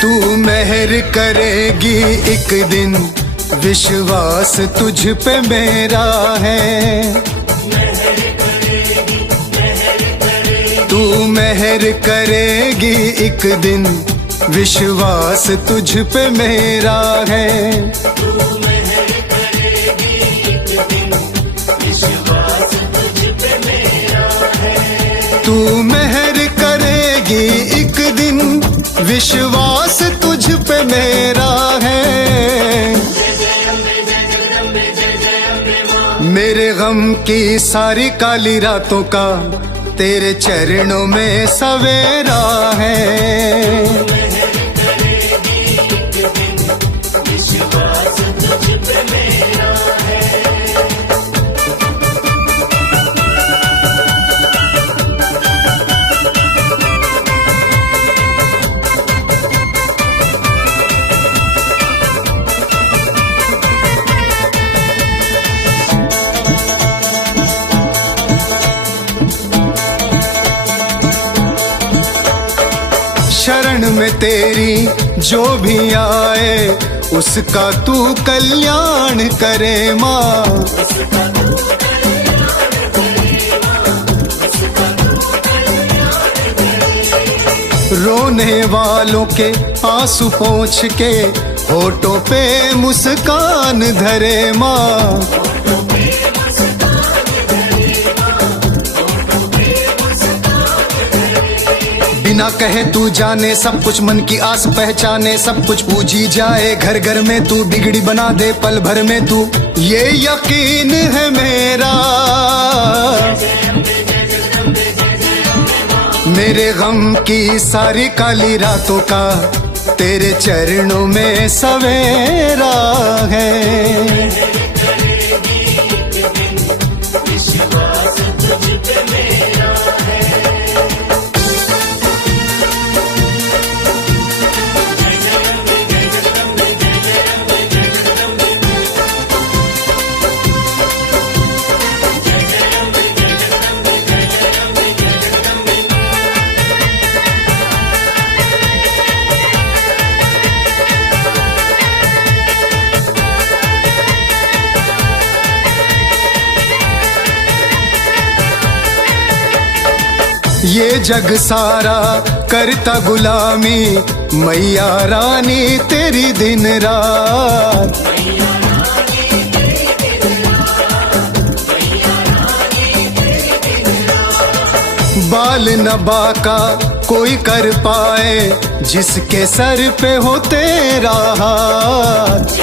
तू मेहर करेगी एक दिन, विश्वास तुझ पे मेरा है। तू मेहर करेगी एक दिन, विश्वास तुझ पे मेरा है। तू मेहर करेगी एक दिन, विश्वास तुझ पे मेरा है। मेरे गम की सारी काली रातों का तेरे चरणों में सवेरा है। शरण में तेरी जो भी आए, उसका तू कल्याण करे माँ। रोने वालों के आंसू पोंछ के, होठों पे मुस्कान धरे माँ। बिना कहे तू जाने सब कुछ, मन की आस पहचाने सब कुछ पूजी जाए। घर घर में तू बिगड़ी बना दे पल भर में तू, ये यकीन है मेरा। मेरे गम की सारी काली रातों का तेरे चरणों में सवेरा है। ये जग सारा करता गुलामी, मैया रानी तेरी दिन रात। बाल न बाका कोई कर पाए, जिसके सर पे हो तेरा हाथ।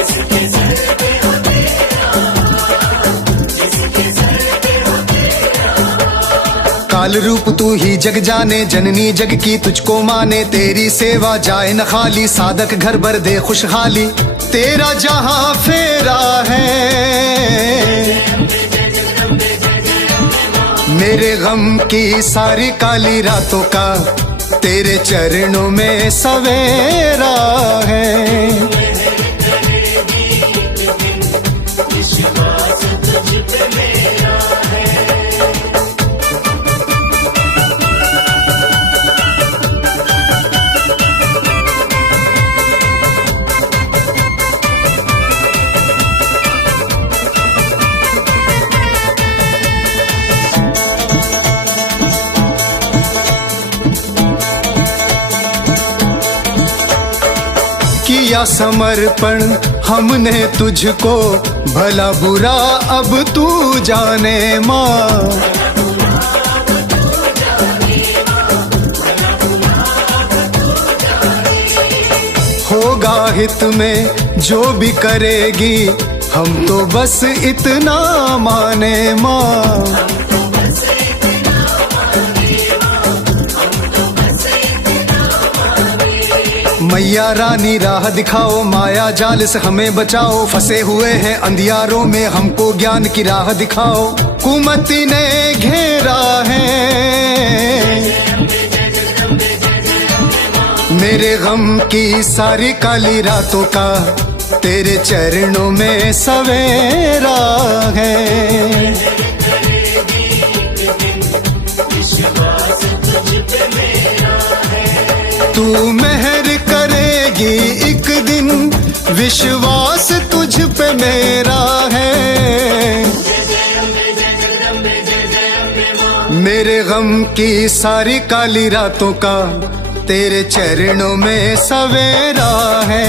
काल रूप तू ही जग जाने, जननी जग की तुझको माने। तेरी सेवा जाए न खाली, साधक घर भर दे खुशहाली। तेरा जहां फेरा है, मेरे गम की सारी काली रातों का तेरे चरणों में सवेरा है। किया समर्पण हमने तुझको, भला बुरा अब तू जाने माँ। होगा हित में जो भी करेगी, हम तो बस इतना माने माँ। मैया रानी राह दिखाओ, माया जाल से हमें बचाओ, फंसे हुए हैं अंधियारों में हमको ज्ञान की राह दिखाओ। कुमति ने घेरा है मेरे गम की सारी काली रातों का, तेरे चरणों में सवेरा है। तू मेहर करेगी एक दिन, विश्वास तुझ पे मेरा है। मेरे गम की सारी काली रातों का, तेरे चरणों में सवेरा है।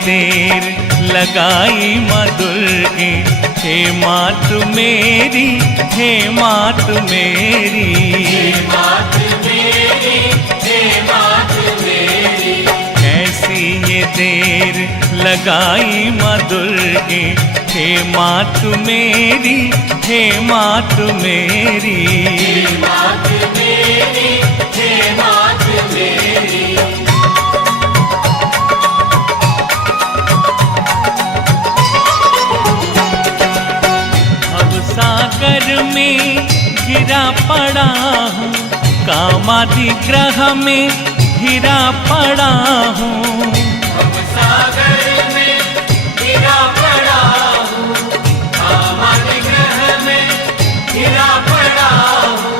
देर लगाई माँ दुर्गे, हे मात मेरी, हे मात मेरी, हे मात मेरी, हे मात मेरी। कैसी ये देर लगाई माँ दुर्गे, हे मात मेरी, हे मात मेरी, हे मात मेरी, हे मात मेरी। सागर में गिरा पड़ा हूँ, कामादि ग्रह में गिरा पड़ा हूँ। सागर में गिरा पड़ा हूँ, कामादि ग्रह में गिरा पड़ा हूँ।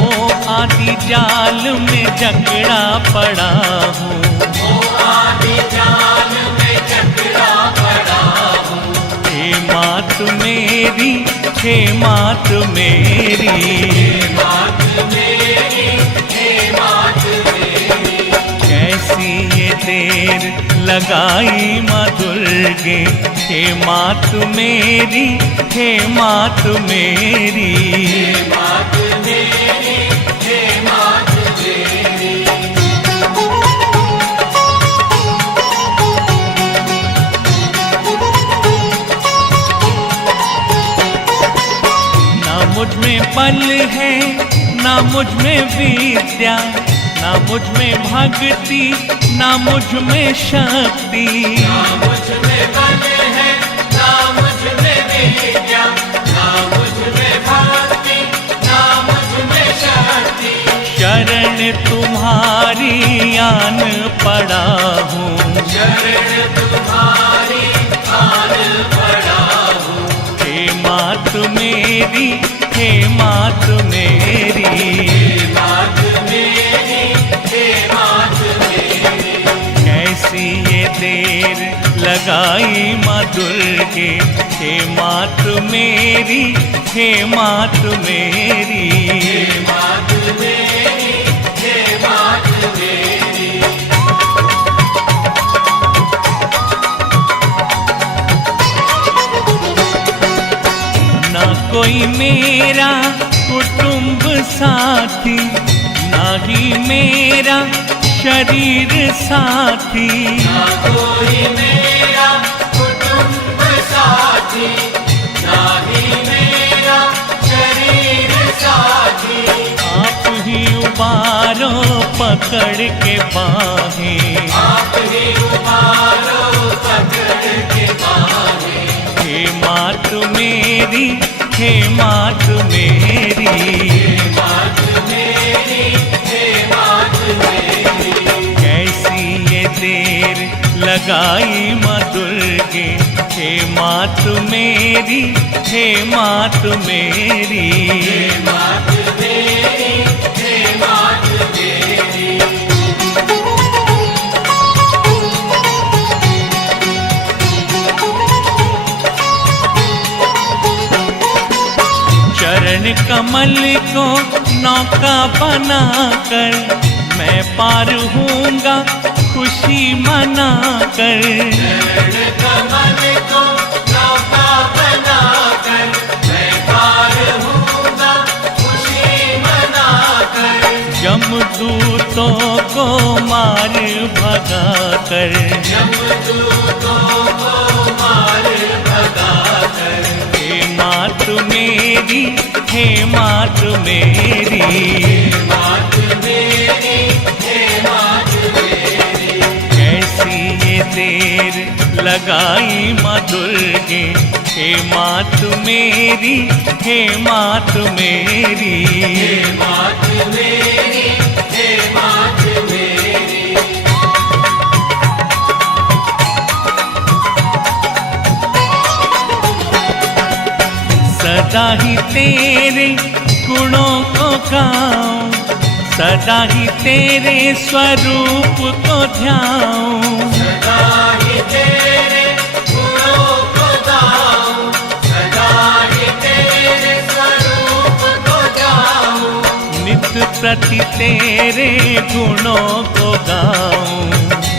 मोह आदि जाल में जकड़ा पड़ा हूँ, मोह आदि जाल में जकड़ा पड़ा हूँ। हे मात मेरी, हे मात मेरी, हे मात मेरी, हे मात मेरी। कैसी ये देर लगाई माँ दुर्गे, हे मात मेरी, हे मात मेरी, हे मात मेरी, हे मात मेरी। मुझ में बल है ना मुझ में विद्या, ना मुझ में भक्ति ना मुझ में शक्ति। ना मुझ में बल है ना मुझ में विद्या, ना मुझ में भक्ति ना मुझ में शक्ति। शरण तुम्हारी आन पड़ा हूँ, शरण तुम्हारी आन पड़ा हूँ। हे मात मेरी, हे मात मेरी, हे मात मेरी, हे मात मेरी। कैसी ये देर लगाई माँ दुर्गे, हे मात मेरी, हे मात मेरी, हे मात मेरी, हे मात मेरी। ना कोई मेरा कुटुंब साथी, ना ही मेरा शरीर साथी। ना कोई मेरा कुटुंब साथी, ना ही मेरा शरीर साथी। आप ही उबारो पकड़ के बाहें, आप ही उबारो पकड़ के बाहें। हे मात मेरी, हे मात मेरी, हे मात मेरी, हे मात मेरी। कैसी ये देर लगाई माँ दुर्गे, हे मात मेरी, हे मात मेरी, हे मात मेरी, हे मात मेरी। चरण कमल को नौका बनाकर मैं पार होऊंगा खुशी मनाकर। चरण कमल को नौका बनाकर मैं पार होऊंगा खुशी मनाकर। यमदूतों को मार भगाकर, यमदूतों को मार भगाकर। हे मात मेरी, हे मात मेरी, मात मेरी, हे मात मेरी। कैसी ये देर लगाई माँ दुर्गे, हे मात मेरी, हे मात मेरी, हे मात मेरी, हे मात मेरी। सदा ही तेरे गुणों को गाऊं, सदा ही तेरे स्वरूप को ध्याऊं। सदा ही तेरे गुणों को गाऊं, सदा ही तेरे स्वरूप को गाऊं। नित प्रति तेरे गुणों को गाऊं,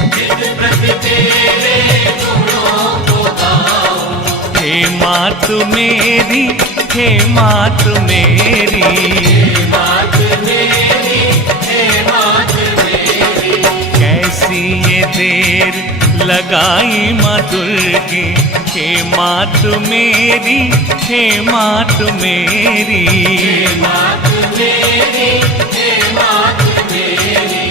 नित प्रति तेरे गुणों को गाऊं। हे मात मेरी, हे मात मेरी, हे मात मेरी, हे मात मेरी। कैसी ये देर लगाई माँ दुर्गे, हे मात मेरी, हे मात मेरी, हे मात मेरी, हे मात मेरी।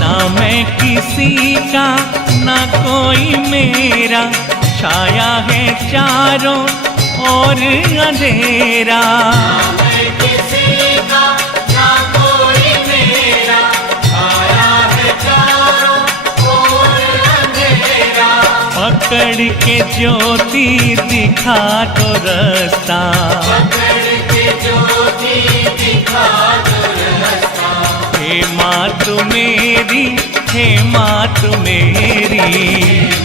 ना मैं किसी का ना कोई मेरा, छाया है चारों और अंधेरा। मैं किसी का ना कोई मेरा, छाया है चारों ओर अंधेरा। पकड़ के ज्योति दिखा तो रास्ता, पकड़ के ज्योति दिखा दो रास्ता। हे मात मेरी, हे मात मेरी,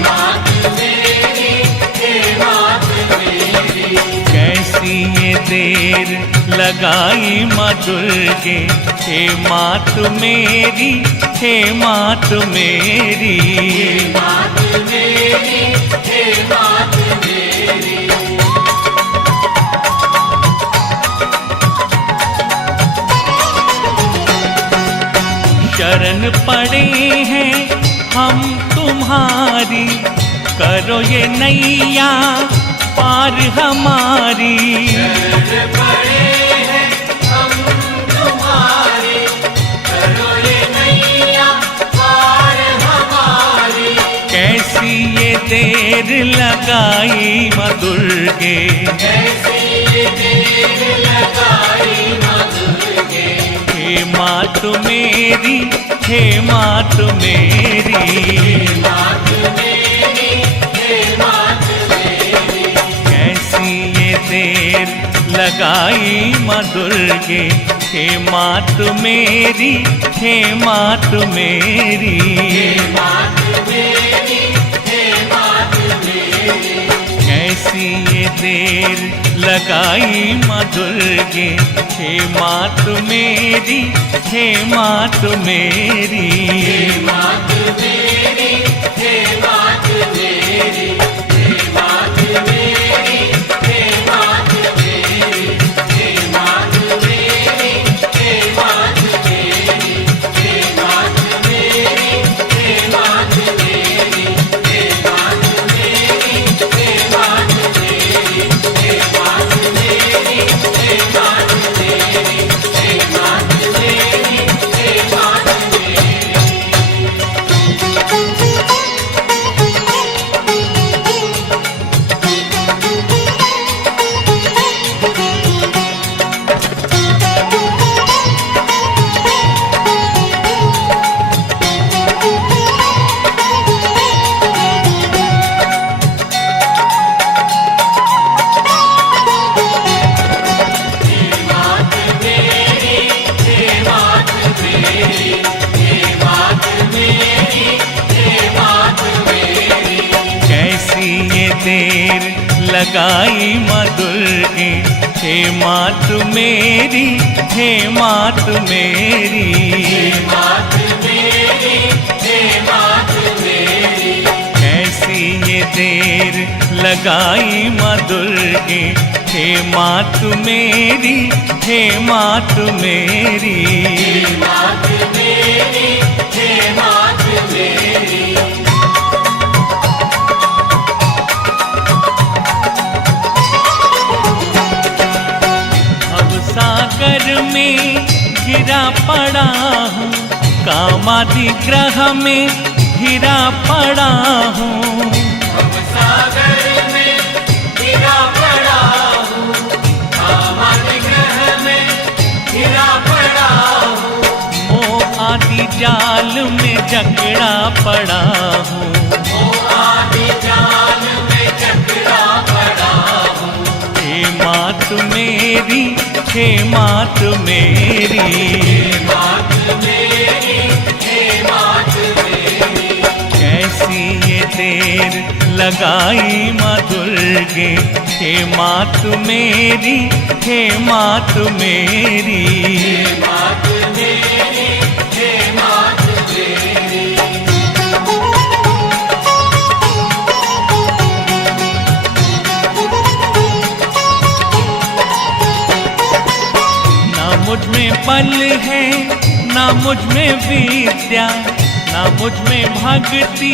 मात मेरी, हे मात मेरी। कैसी ये देर लगाई माँ दुर्गे, हे मात मेरी, हे मात मेरी, मात मेरी, हे मात मेरी। शरण पड़े हैं हम तुम्हारी, करो ये नैया पार हमारी। शरण पड़े हैं हम तुम्हारे, करो ये नैया पार हमारी। कैसी ये देर लगाई माँ दुर्गे, कैसी ये देर लगाई माँ दुर्गे। हे मात मेरी, हे मात मेरी, मात मेरी, हे मात मेरी। कैसी ये देर लगाई माँ दुर्गे, हे मात मेरी, हे मात मेरी, मात मेरी, हे मात मेरी। कैसी ये देर लगाई माँ दुर्गे, हे मात मेरी, हे मात मेरी, मात मेरी, हे मात मेरी। हे मात मेरी, हे मात मेरी। हे मात मेरी, हे मात मेरी। हे मात मेरी, हे मात मेरी। हे मात मेरी, हे मात मेरी। हे मात मेरी, हे मात मेरी। हे मात मेरी, हे मात मेरी। लगाई माँ दुर्गे, हे मात मेरी, हे मात मेरी। मात मेरी, हे मात मेरी। कैसी ये देर लगाई माँ दुर्गे, हे मात मेरी, हे मात मेरी। मात मेरी, हे मात मेरी। सागर में घिरा पड़ा हूँ, कामादि ग्रह में घिरा पड़ा हूँ। सागर में घिरा पड़ा हूँ, कामादि ग्रह में घिरा पड़ा हूँ। मोह आदि जाल में जकड़ा पड़ा हूँ, मोह आदि जाल में जकड़ा पड़ा हूँ। हे मात मेरी, हे मात मेरी। मात मेरी, हे मात मेरी। कैसी ये देर लगाई माँ दुर्गे, हे मात मेरी, हे मात मेरी। मात मेरी, हे मात मेरी। मुझ में बल है ना मुझ में विद्या, ना मुझ में भक्ति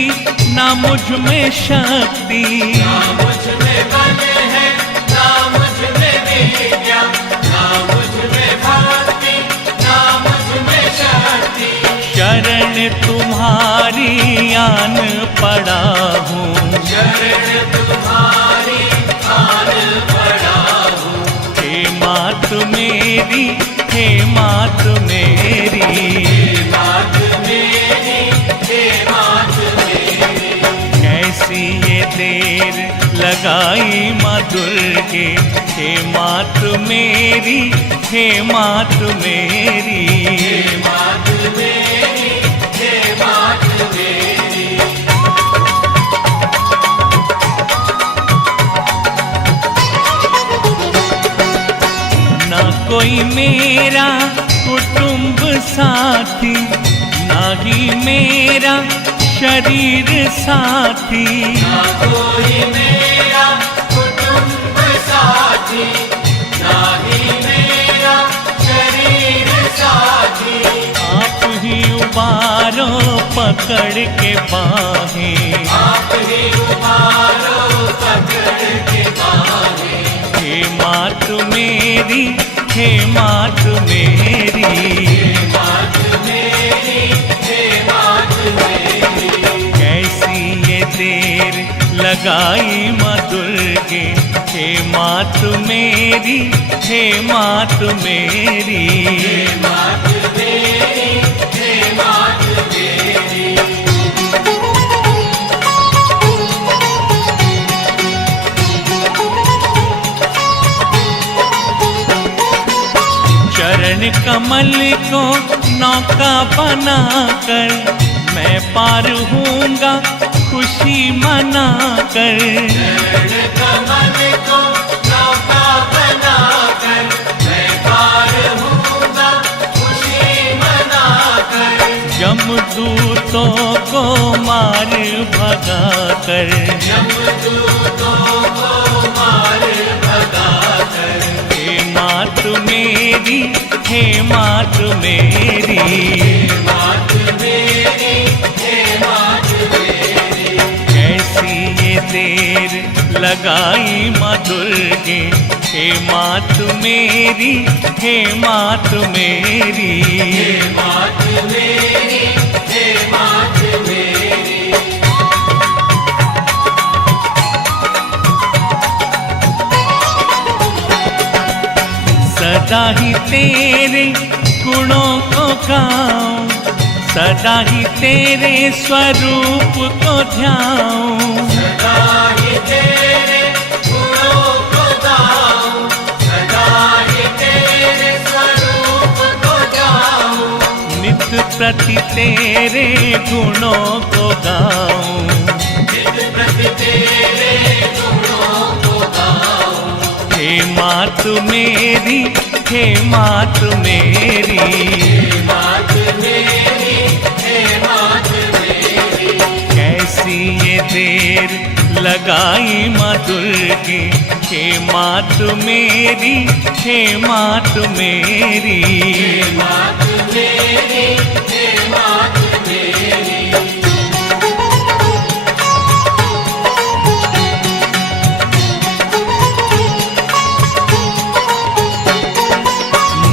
ना मुझ में शक्ति। ना मुझ में बल है, ना मुझ में विद्या, ना मुझ में भक्ति, ना मुझ में शक्ति। शरण तुम्हारी आन पड़ा हूँ, शरण तुम्हारी आन पड़ा हूँ। हे मात मेरी, हे मात मेरी। मात मेरी, हे मात मेरी। कैसी ये देर लगाई माँ दुर्गे, हे मात मेरी, हे मात मेरी। मात मेरी, हे मात मेरी। ना कोई मेरा कुटुंब साथी, ना ही मेरा शरीर साथी। ना कोई मेरा कुटुंब साथी, ना ही मेरा शरीर साथी। आप ही उबारो पकड़ के बाहें, आप ही उबारो पकड़ के बाहें। हे मात मेरी, हे मात मेरी। मात मेरी, हे मात मेरी। कैसी ये देर लगाई माँ दुर्गे, हे मात मेरी, हे मात मेरी। मात मेरी, हे मात मेरी। चरण कमल को नौका बनाकर मैं पार होऊंगा खुशी मनाकर। चरण कमल को नौका बनाकर मैं पार होऊंगा खुशी मनाकर। यमदूतों को मार भगाकर, यमदूतों को मार भगाकर। हे मात मेरी, हे मात मेरी। मात मेरी, हे मात मेरी। कैसी ये देर लगाई माँ दुर्गे, हे मात मेरी, हे मात मेरी। मात मेरी, हे मात मेरी। सदा ही तेरे गुणों को गाऊं, सदा ही तेरे स्वरूप को ध्याऊं। सदा ही तेरे गुणों को गाऊं, सदा ही तेरे स्वरूप को गाऊं। नित प्रति तेरे गुणों को गाऊं। नित प्रति तेरे गुणों को गाऊं। हे मात मेरी, हे मात मेरी, मात मेरी, हे मात मेरी। कैसी ये देर लगाई माँ दुर्गे, हे मात मेरी, हे मात मेरी, मात मेरी, हे मात मेरी।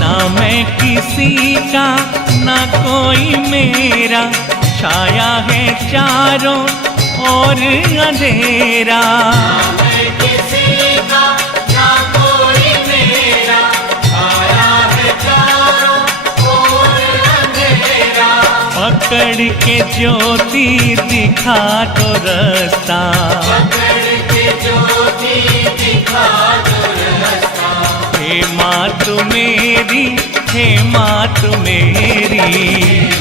ना मैं किसी का ना कोई मेरा, छाया है चारों और अंधेरा। मैं किसी का ना कोई मेरा, छाया है चारों ओर अंधेरा। पकड़ के ज्योति दिखा दो रास्ता, पकड़ के ज्योति दिखा दो रास्ता। हे मात मेरी, हे मात मेरी,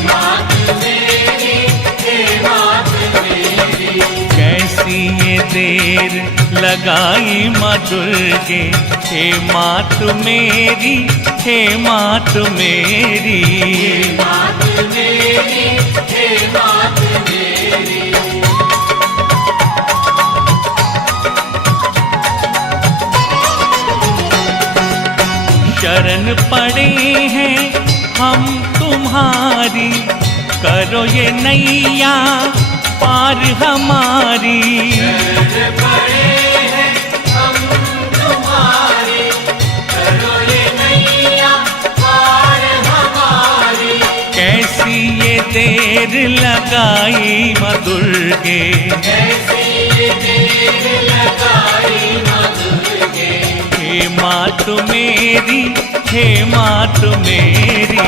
मात मेरी, हे मात मेरी। कैसी ये देर लगाई माँ दुर्गे, हे मात मेरी, हे मात मेरी, मात मेरी, हे मात मेरी। शरण पड़े हैं हम तुम्हारी, करो ये नैया पार हमारी। शरण पड़े हैं हम तुम्हारी, करो ये नैया पार हमारी। कैसी ये देर लगाई माँ दुर्गे, कैसी ये देर लगाई माँ दुर्गे। हे मात मेरी, हे मात मेरी,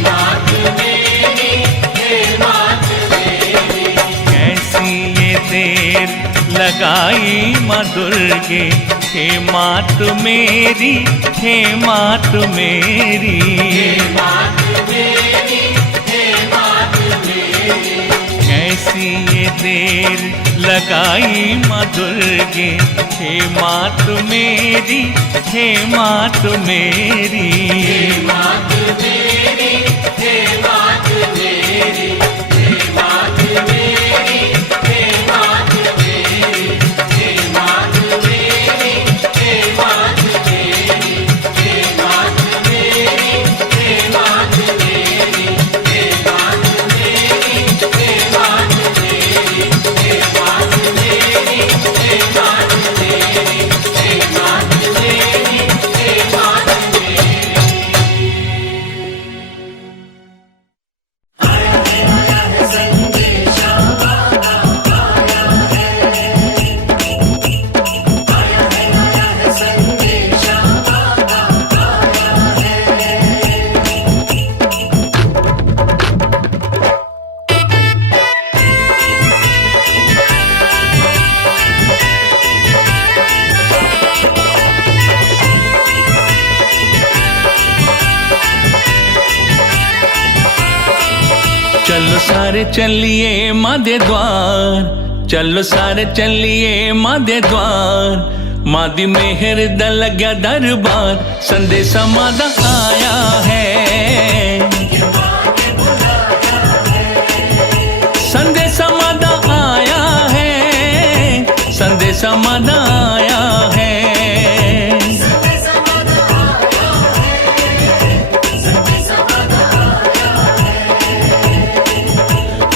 मात मेरी, हे मात मेरी। कैसी ये देर लगाई माँ दुर्गे, हे मात मेरी, हे मात मेरी, मात मेरी, हे मात मेरी। कैसी ये देर लगाई माँ दुर्गे, हे मात मेरी, हे मात मेरी, मात मेरी, हे मात मेरी। हे मात मेरी, हे मात मेरी। हे मात मेरी, हे मात मेरी। हे मात मेरी, हे मात मेरी। हे मात मेरी, हे मात मेरी। हे मात मेरी, हे मात मेरी। हे मात मेरी, हे मात मेरी। चलो सारे चलिए माँ दे द्वार, चलो सारे चलिए माँ दे द्वार। माँ दी मेहर दा लग्या दरबार, संदेशा माँ दा आया है। संदेशा माँ दा आया है, संदेशा माँ दा आया है।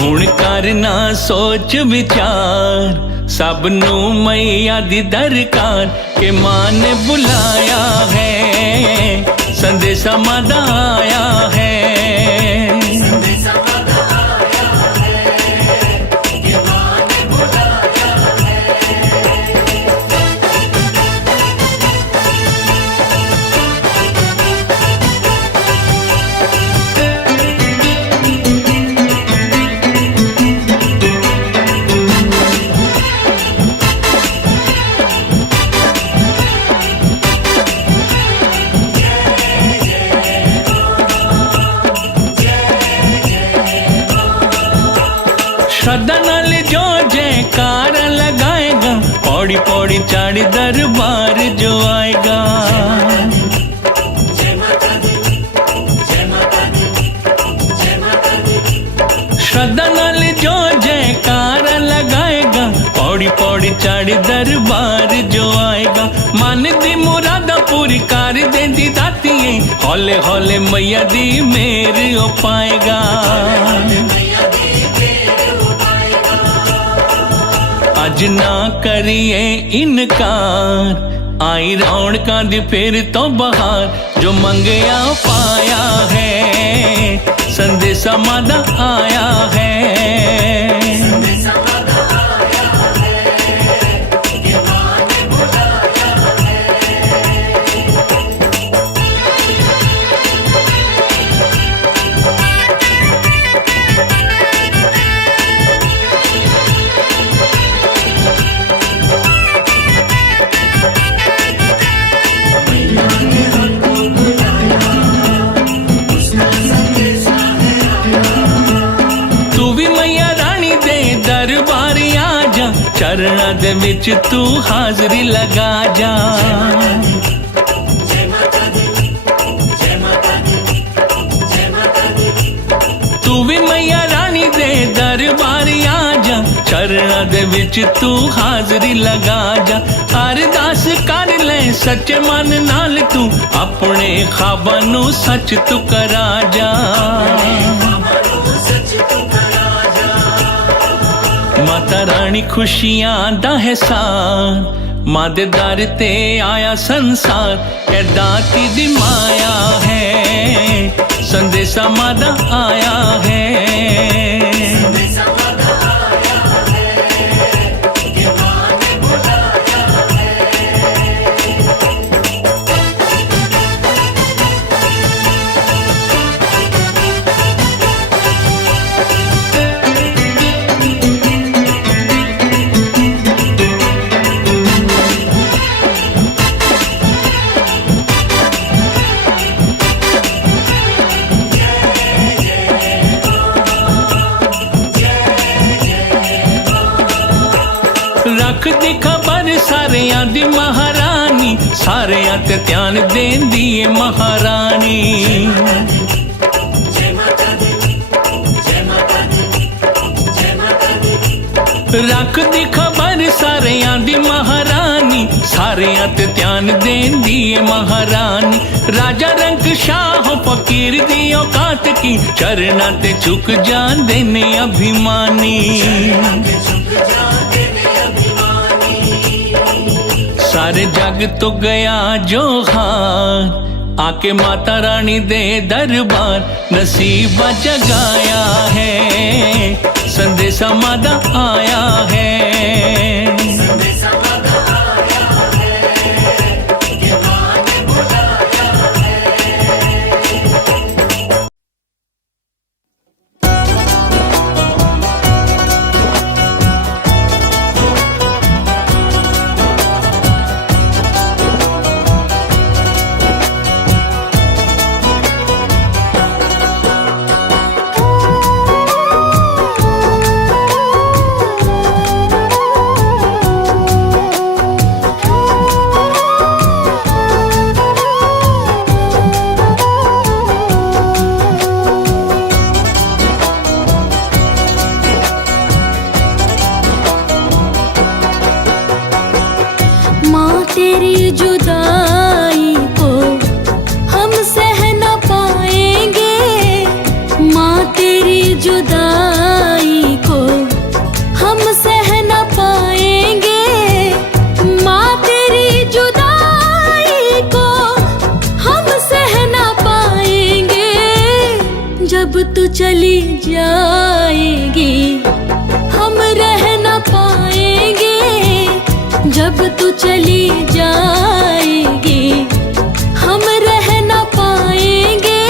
हुण करना सोच विचार, सब नू मैया दी दरकार के माँ ने बुलाया है। संदेशा माँ दा आया है। श्रद्धा नाल जो जयकार लगाएगा, पौड़ी पौड़ी चढ़ दरबार जो आएगा। गढ़ दरबार जो आएगा, मन दी मुरादा पूरी कर देंदी दातिए, हौले हौले मैया दी मेर ओ पाएगा। अज ना करिए इनकार, आई रौनकां दी फिर तो बहार, जो मंगया पाया है, संदेशा मादा आया है। चरणा दे विच तू हाजरी लगा जा, तू भी मैया रानी दे दरबार आ जा, चरणा दे विच तू हाजरी लगा जा। अरदास कर ले सच्चे मन नाल तू, अपने ख्वाबां नू सच तू करा जा। माता रानी खुशियां दा एहसान, मां दे दर ते आया संसार, ए दाती दी माया है, संदेशा मां दा आया है। रख दी खबर सारियां दी महारानी, सारियां ते ध्यान देंदी है महारानी। रख दी खबर सारियां दी महारानी, सारियां ते ध्यान देंदी है महारानी। राजा रंग शाह फकीर दी औकात की, चरणा ते झुक जांदे ने अभिमानी। सारे जग तो गया जो हार, आके माता रानी दे दरबार, नसीबा जगाया है, संदेशा मादा आया है। जब तू चली जाएगी हम रह न पाएंगे, जब तू चली जाएगी हम रह न पाएंगे।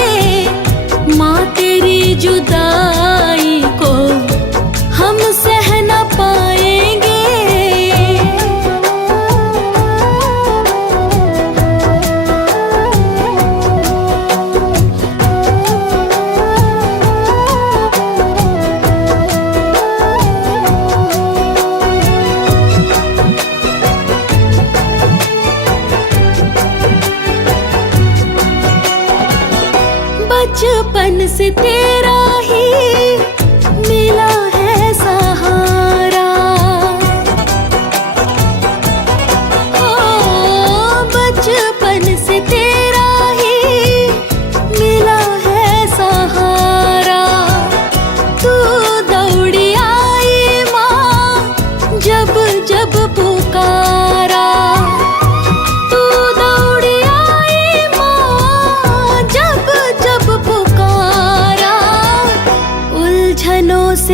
माँ तेरी जुदाई को हम सह न पाएंगे। बचपन से तेरा ही मिला है सहारा,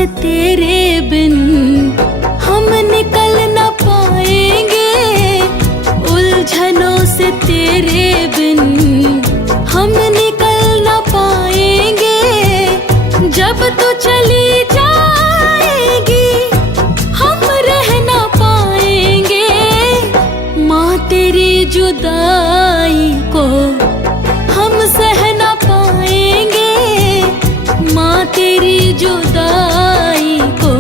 से तेरे बिन हम निकल न पाएंगे, उलझनों से तेरे बिन हम निकल न पाएंगे। जब तू चली जाएगी हम रह न पाएंगे, माँ तेरी जुदाई को हम सह न पाएंगे, माँ तेरी जुदाई को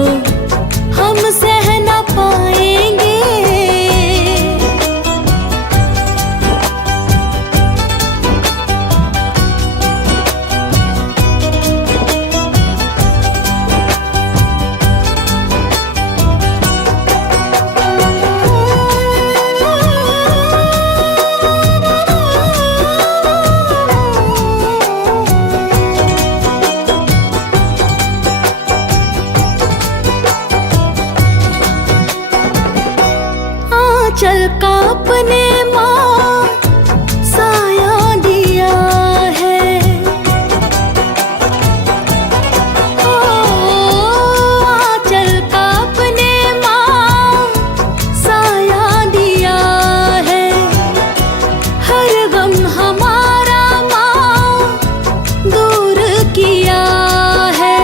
हम सह न पाएंगे। आंचल का अपने माँ साया दिया है, ओ आंचल का अपने माँ साया दिया है। हर गम हमारा माँ दूर किया है,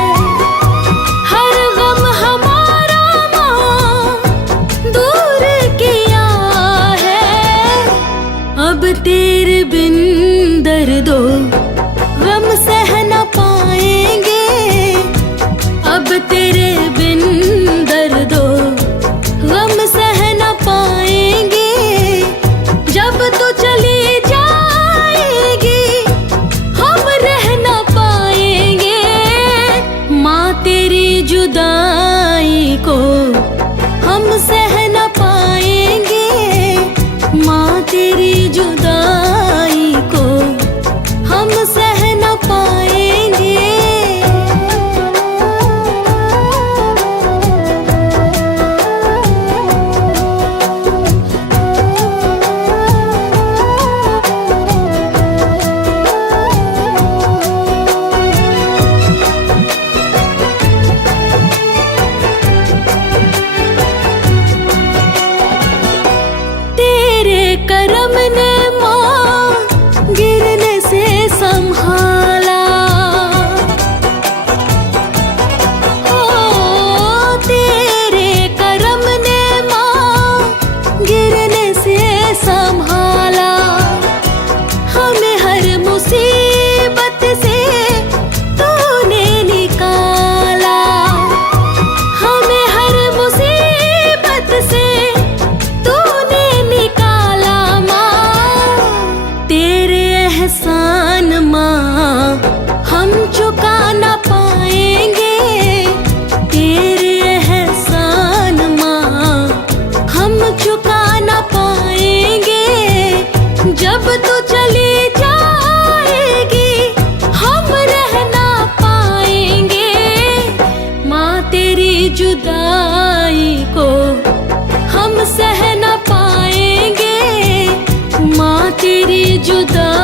हर गम हमारा माँ दूर किया है। अब तेरे बिन दर्दो गम सह न पाएंगे, अब तेरे बिन दर्दो गम सह न पाएंगे। जब तू चली जाएगी हम रह न पाएंगे, माँ तेरी जुदाई को हम सह न पाएंगे, माँ तेरी जुदाई को हम सह न पाएंगे। तेरे करम ने माँ गिरने से संभाला, ओ तेरे करम ने माँ गिरने से संभाला। हमें हर मुसीबत से तूने निकाला, हमें हर मुसीबत से तूने निकाला। माँ तेरे एहसान माँ हम चुका न पाएंगे, तेरे एहसान माँ हम चुका न पाएंगे। जब तू चली जाएगी हम रह न पाएंगे, माँ तेरी जुदाई को हम सह न पाएंगे, माँ तेरी जुदाई